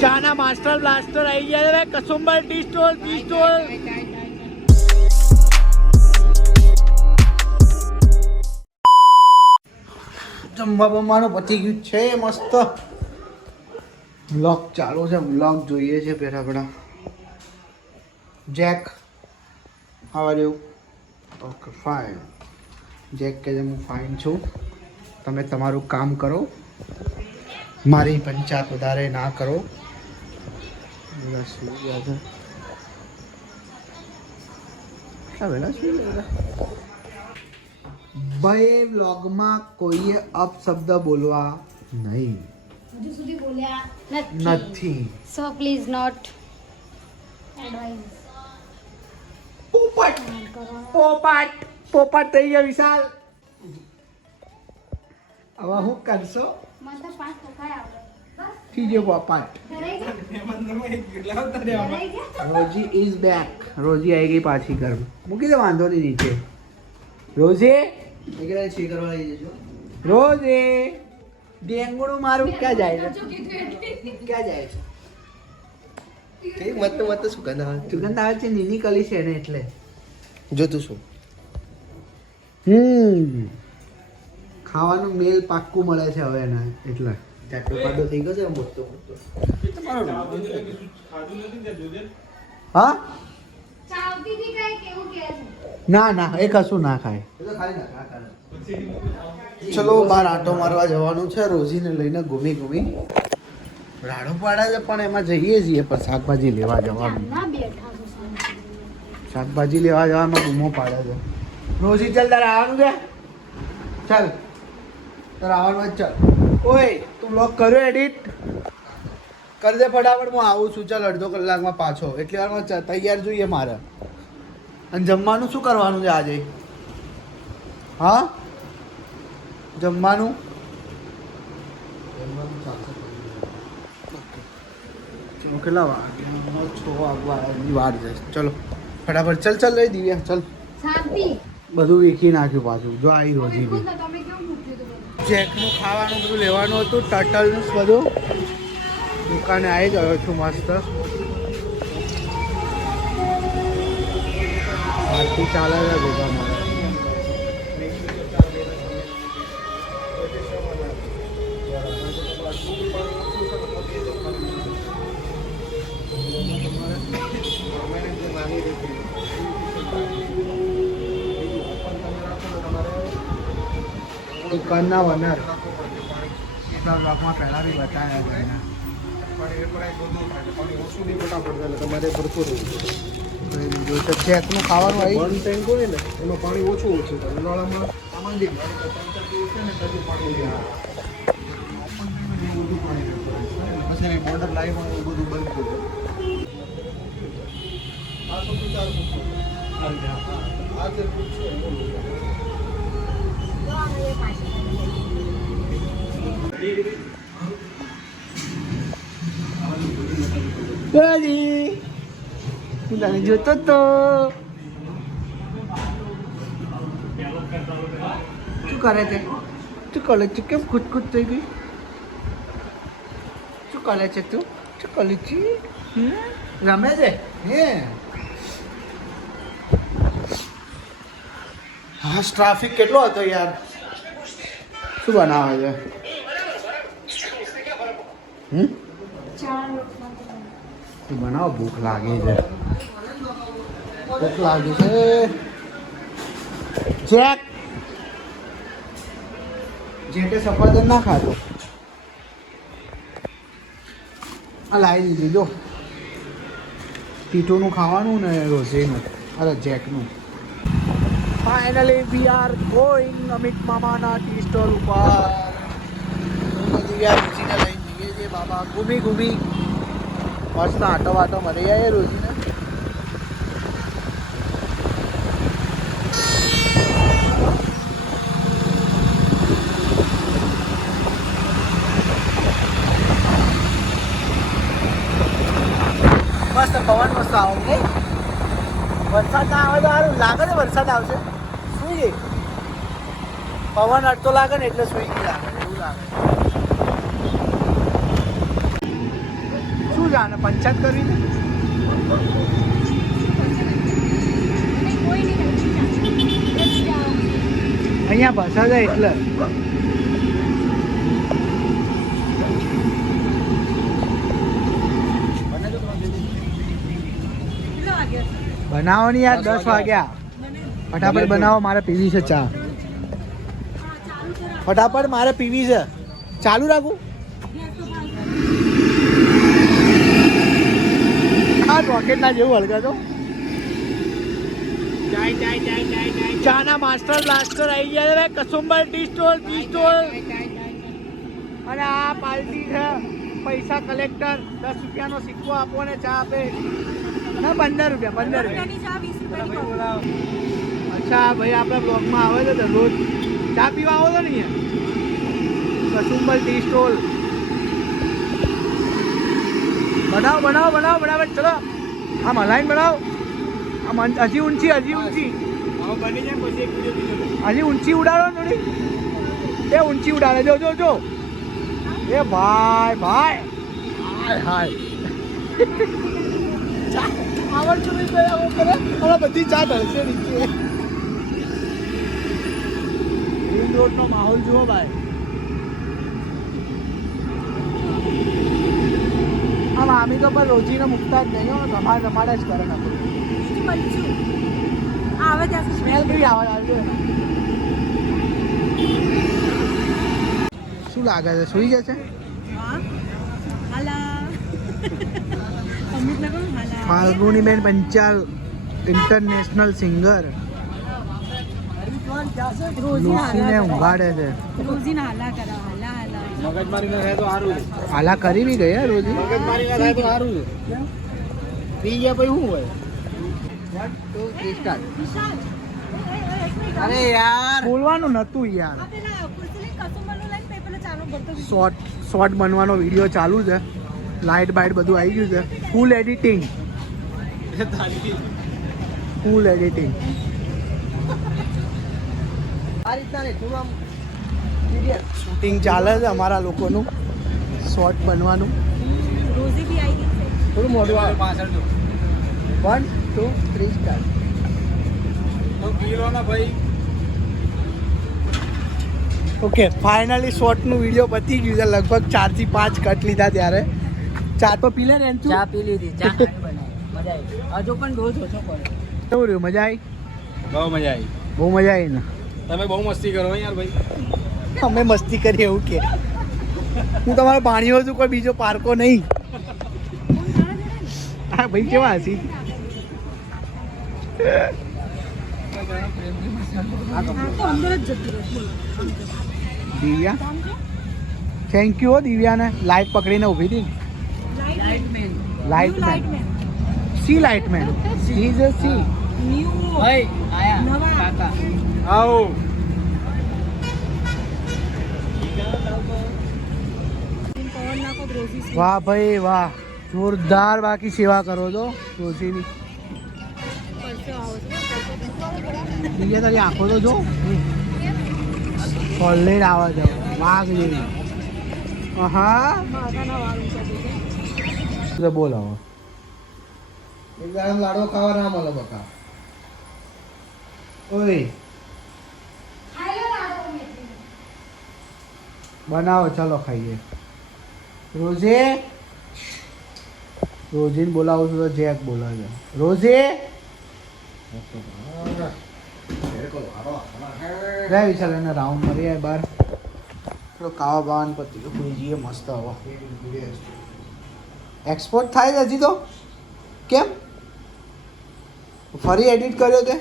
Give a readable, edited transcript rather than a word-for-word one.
ચાના master blaster આવી ગયા છે કસુંબર ટી સ્ટોલ જમવા બમવાનું પતી ગયું છે મસ્ત વ્લોગ ચાલુ છે વ્લોગ જોઈએ છે પેલા આપણા Jack how are you okay fine Jack કે હું ફાઇન છું તમે તમારું કામ કરો મારી પંચાયત વધારે ના કરો ભાઈ વ્લોગમાં કોઈએ અપશબ્દ બોલવા નહીં હજુ સુધી બોલ્યા નથી સો પ્લીઝ નોટ એડવાઇસ પોપટ થઈ ગયા વિશાલ હવે હું કરશો મને તો 5 પકડ આવડે બસ ઠીક છે પોપટ રોજી ઇઝ બેક રોજી આવી ગઈ પાછી ઘર મૂકી દે વાંધો નહીં નીચે રોજી રોજી ડેંગુડું મારું ક્યાં જાય છે ક્યાં જાય છે મત સુગંધ આવે સુગંધ આવે છે નીની કલી છે ને એટલે જોતું શું ખાવાનું મેલ પાક્કું મળે છે હવે એના એટલે ચાટો પાડો થઈ ગયો છે મોટો હા ચાવતી થી કઈ કેવું કે છે ના ના એ કશું ના ખાય ચલો બહાર આટો મારવા જવાનું છે રોજીને લઈને ઘૂમી રાડો પાડે છે પણ એમાં જઈએ છીએ પણ શાકભાજી લેવા જવાનું ના બેઠા છો શાંતિ શાકભાજી લેવા જવામાં ઘૂમો પાડે છે રોજી ચાલ તારે આવવાનું છે ચાલ તારે આવવાનું જ ચાલ ઓય તું બ્લોગ કર્યો એડિટ કરી દે ફટાફટ હું આવું છું ચાલ અડધો કલાકમાં પાછો એટલી વારમાં તૈયાર જોઈએ મારે અને જમવાનું શું કરવાનું છે આજે હા જમવાનું ચલો કેટલા વાગ્યા 6 વાગવાની વાર છે ચલો ફટાફટ ચાલ લઈ દિવ્યા ચાલ શાંતિ બધું વેચી નાખ્યું પાછું જો આવી રોજી બી તમે કેવું મૂક્યું હતું બધું જેકનું ખાવાનું બધું લેવાનું હતું ટટલનું બધું દુકાને આવી ગયો છું મસ્ત આરતી ચાલે છે ભેગા મારે દુકાનના વનર એટલા બ્લોકમાં પહેલાં બી બતાવ્યા છે એના તમારે ભરપૂર જો તો ચેકનું ખાવાનું આવી વન ટેન્ક હોય ને એમાં પાણી ઓછું છે ઉનાળામાં સામાન્ય પછી બોર્ડર લાઈવ બધું બંધ કર્યું આ તો 4 આ જે તું તને જોતો તો શું કરે છે શું કરે છે કેમ ખુદ થઈ ગઈ શું કરે છે તું શું કરે છે રમે છે હે હા ટ્રાફિક કેટલો હતો યાર શું બનાવે છે તું બનાવો ભૂખ લાગી છે જેક જેકે સફરજન ના ખાતો આ લાવી દીધી જો ટીટોનું ખાવાનું ને રોઝેનું અરે જેકનું finally we are going Amit મામાના ટી સ્ટોલ ઉપર દિવ્યા રોજીને લઈને જઈએ છીએ બાબા ઘૂમી મસ્ત આટો વાટો મરી જાય રોજીને મસ્ત પવન મસ્ત આવે નહીં વરસાદ ના આવે તો સારું લાગે છે વરસાદ આવશે સુઈ જઈ પવન અડતો લાગે ને એટલે સુઈ ગઈ લાગે એવું લાગે છે આને પંચાયત કરવી છે અને કોઈ નહીં કરતી ચા. અહીંયા ભાષા છે એટલે બનાવો ને યાર 10 વાગ્યા ફટાફટ બનાવો મારે પીવી છે ચા ફટાફટ મારે પીવી છે ચાલુ રાખું આ રોકેટ ના જેવું હલકા તો ચાના માસ્ટર બ્લાસ્ટર આવી ગયા છે કસુંબર ટી સ્ટોલ અને આ પાર્ટી છે પૈસા કલેક્ટર 10 રૂપિયાનો સિક્કો આપો ને ચા આપે ના 15 રૂપિયા અચ્છા ભાઈ આપણા બ્લોગમાં આવે છે દરરોજ ચા પીવા આવો છો ને અહીંયા કસુંબર ટી સ્ટોલ બનાવો બરાબર ચલો આમ હલાઈન બનાવો આમ હજી ઊંચી હજી ઊંચી ઉડાડો થોડી એ ઊંચી ઉડાડે જો એ ભાઈ હાય આવડતું નહીં ભાઈ આવો કરે અને બધી ચા ઢળશે નીચે રિંગ રોડનો માહોલ જુઓ ભાઈ આમ આમી તો પણ રોજીને મૂકતા જ નહીં હો ધમાડ જ કરે ને આવે ત્યાં સ્મેલ કેવી આવે શું લાગે છે સુઈ જશે ફાલ્ગુનીબેન પંચાલ ઇન્ટરનેશનલ સિંગર લુસીને ઊંઘાડે છે હાલા કરી બી ગયા રોજી પી ગયા પછી શું હોય 1 2 3 સ્ટાર્ટ અરે યાર બોલવાનું નતું યાર શોર્ટ બનવાનો વિડીયો ચાલુ છે લાઇટ બાઇટ બધું આવી ગયું છે ફૂલ એડિટિંગ શૂટિંગ ચાલે છે અમારા લોકોનું શોર્ટ બનવાનું થોડું મોડું આવે 1 2 3 સ્ટાર્ટ ઓકે ફાઇનલી શોર્ટનું વિડીયો પતી ગયું છે લગભગ 4 થી 5 કટ લીધા ત્યારે ચા તો પી લે ને ચા પી લીધી ચા મજા આવી હજુ પણ રોજ ઓછો પડે કેવું રહ્યું મજા આવી બહુ મજા આવી ને તમે બહુ મસ્તી કરો યાર ભાઈ અમે મસ્તી કરીએ એવું કે હું તમારો પાણીઓ છું કોઈ બીજો પાર્કો નહીં હા ભાઈ કેવા હસી દિવ્યા થેન્ક યુ હો દિવ્યાને લાઈટ પકડીને ઊભી હતી lightman C lightman she is a C આવો વાહ ભાઈ વાહ જોરદાર બાકી સેવા કરો છો રોજીની દિવ્યા તારી આંખો તો જો સોલેડ આવે છે વાઘ જેવી હા બોલ હવે એક દાડો લાડવો ખાવા ના મળે બકા ઓય બનાવો ચાલો ખાઈએ રોજીને બોલાવું છું તો જેક બોલાવે રોજે જાય વિચાર એને રાઉન્ડ મારી આવે બહાર થોડો ખાવા બાવાનું પતી ગયો કોઈ જઈએ મસ્ત હવા એક્સપોર્ટ થાય છે હજી તો કેમ ફરી એડિટ કર્યો તે